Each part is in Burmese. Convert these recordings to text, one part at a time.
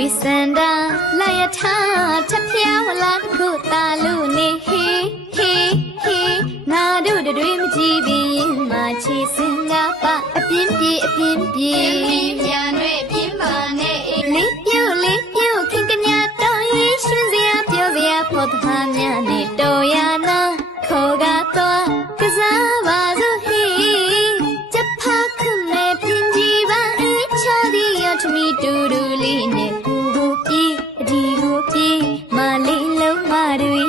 ဝိစန္ဒာလာယထာထဖျားဝလာတခုတာလူနေဟေဟေဟေငါတို့တွေမကြည့်ပြီးမာချီစင်ငါပအပြင်းပြေအပြင်းပြေပြန်တွေပြင်းပါနဲ့လေးပြုတ်ခင်ကညာတော်ရင်ရှင်စရာပြောစရာဖို့သားများနဲ့တော်ရနာခေါ်ကတော့ကစားပါစို့ဟေချက်ဖားခုမဲ့ပြင်းကြီးပါအေးချဒီရထမီတူတူလေးနဲ့ကိုပြေးအဒီကိုပြေးမလေးလုံးမတွေ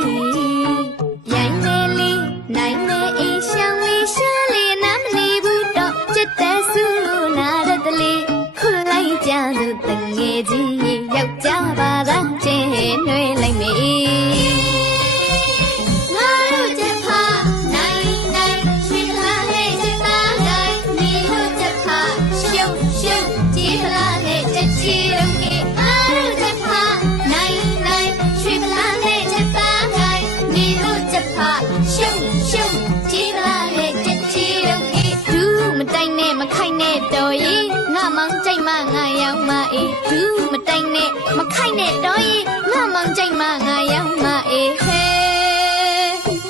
ရိုင်းနေလေးနိုင်နေအေးရှောင်းလေးရှားလေးနားမလီဘူးတော့จิตတဲ့ဆူလို့နာရတဲ့လေးခွလိုက်ကြလို့တငယ်ချင်းယောက်ျားပါသာကျင်းနှွေးလိုက်မေငါတို့ချက်ဖာနိုင်ရွှေဖလားနဲ့ချက်သားနိုင်နေတို့ချက်ဖာရှုပ်ကြီးဖလားနဲ့ချက်ချီလုံးကြီးငါတို့ချက်ဖာနိုင်ရွှေဖလားနဲ့ချက်သားနိုင်နေတို့ချက်ဖာရှုပ်ကြီးဖလားနဲ့ချက်ချီလုံးကြီးဒူးမတိုင်နဲ့မခိုက်နဲ့တော်ရင်ငါမောင်ကြိုက်မှငါရောက်မအေးဒူးမတိုင်နဲ့မခိုက်နဲ့တော်ရင်ငါမောင်ကြိုက်မှငါရောက်မအေးဟဲ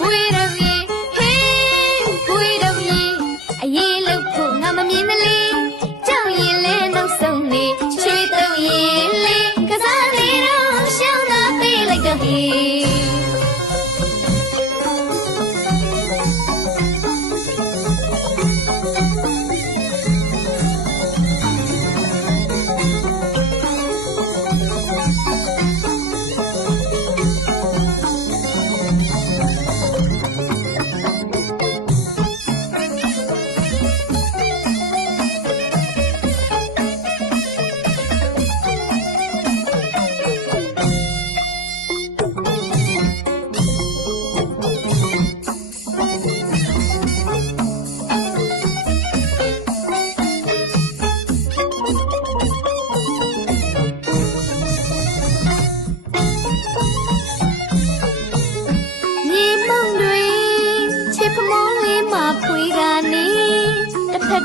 ဝေရမီအရေးလို့ဖို့ငါမမြင်မလေးကြောက်ရင်လဲနောက်ဆုံးနေချွေတော့ရင်လေကစားနေတော့ရှောင်းသာပေးလိုက်တော့ဟေ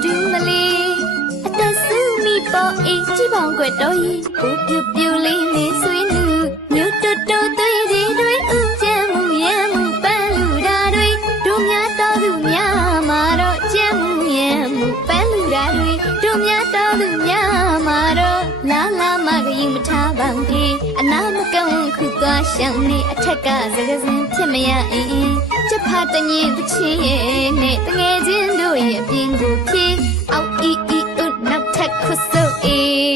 ဒူးမလေးအသက်ဆူမိပေါ်အေးကြည့်ပေါင်းကွယ်တော်ရင်ကိုပြူလေးနေဆွေးနူမြို့တွတ်သွေးတွေဥကြမ်းမှုရမ်းမှုပန်းလူတာတွေတို့များတော်သူများမှာတော့ကြမ်းမှုရမ်းမှုပန်းလူတာတွေတို့များတော်သူများမှာတော့လာမကရင်မထားပါဘူးအနာမကောင်းခုသွားရှောင်းနေအထက်ကစကားစင်ဖြစ်မရအင်းချက်ဖာတညင်တချင်းရဲ့နဲ့တငယ်ချင်းတို့ရဲ့အပြင်ကိုဖြေအောက်နောက်ထက်ခွစို့အေး